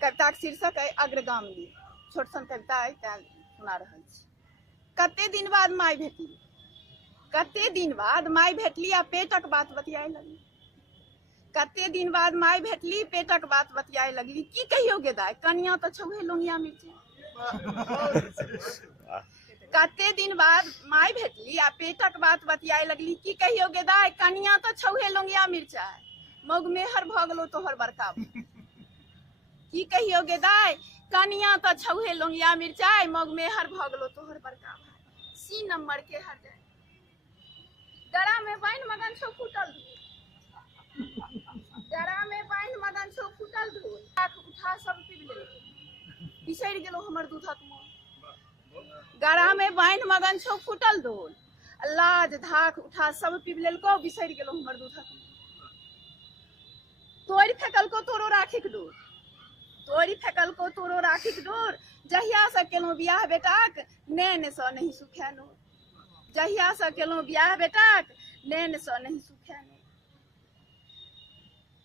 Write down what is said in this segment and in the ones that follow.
कविता के शीर्षक है अग्रगामी। छोट सन कविता है, सुना रहल छी। कते दिन बाद माय भेटली, कते दिन बाद माय भेटली आ पेटक बात बतियाए लगली। कते दिन बाद माय भेटली, पेटक बात बतियाए लगली। की कहियो गे दाय, कनिया तो छौहे लोंगिया मिर्चा। कते दिन बाद माय भेटली आ पेटक बात बतियाए लगली। की कहियो गे दाय, कनिया तो छौहे लोंगिया मिर्चा। मौग मेहर भ गेलो तोहर बड़का। की कहियो गे दाय, कनिया तो छौहे लोंगिया मिर्चाई। मौग मेहर भ गेलो तोहर बड़का भाई। सी नंबर के हर जाए डरा में बाइन मगन छौ फूटल धूल। डरा में बाइन मगन छौ फूटल धूल। उठा सब पीब लेलकै, बिसरि गेलो हमर दूधक मोल। गड़ा में बाइन मगन छौ फूटल धूल। लाज धाक उठा सब पीब लेलको, बिसरि गेलो हमर दूधक मोल। तोड़ि फेकलको तोरो राखिक डोर, तोड़ि फेकलको तोरो राखिक डोर। जहिया से केलहुँ बियाह बेटाक, नैन सँ नहीं सुखे नोर। जहिया से केलहुँ बियाह बेटाक, नैन सँ नहीं सुखे नोर।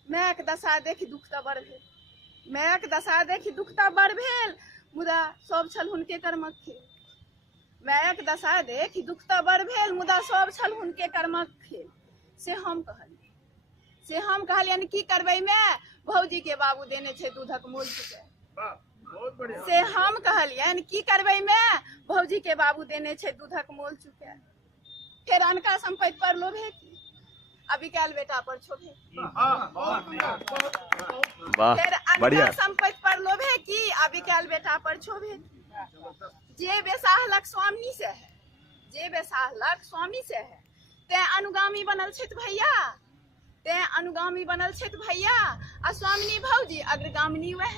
मायक दशा देखि दुख तऽ बड़ भेल, मायक दशा देखि दुख तऽ बड़ भेल। मुदा सब छल हुनके कर्मक खेल। मायक दशा देखि दुख तऽ बड़ भेल, मुदा सब छल हुनके कर्मक खेल। से हम कहलियनि की करबै माय, भौजी के बाबू देने छै दूधक मोल चुकाए। से हम कहलियनि की करबै माय, भौजी के बाबू देने छै दूधक मोल चुकाए। फेर अनका संपत्ति पर लोभे की, अभी काल बेटा पर छोभे। फिर अनका संपत्ति पर लोभे की, अभी काल बेटा पर छोभे की। जे बेसाहलक स्वामी से है, जे बेसाहलक स्वामी से है। ते अनुगामी बनल छथि भैया, ते अनुगामी बनल छथि भैया। आ स्वामिनी भौजी अग्रगामिनी वह।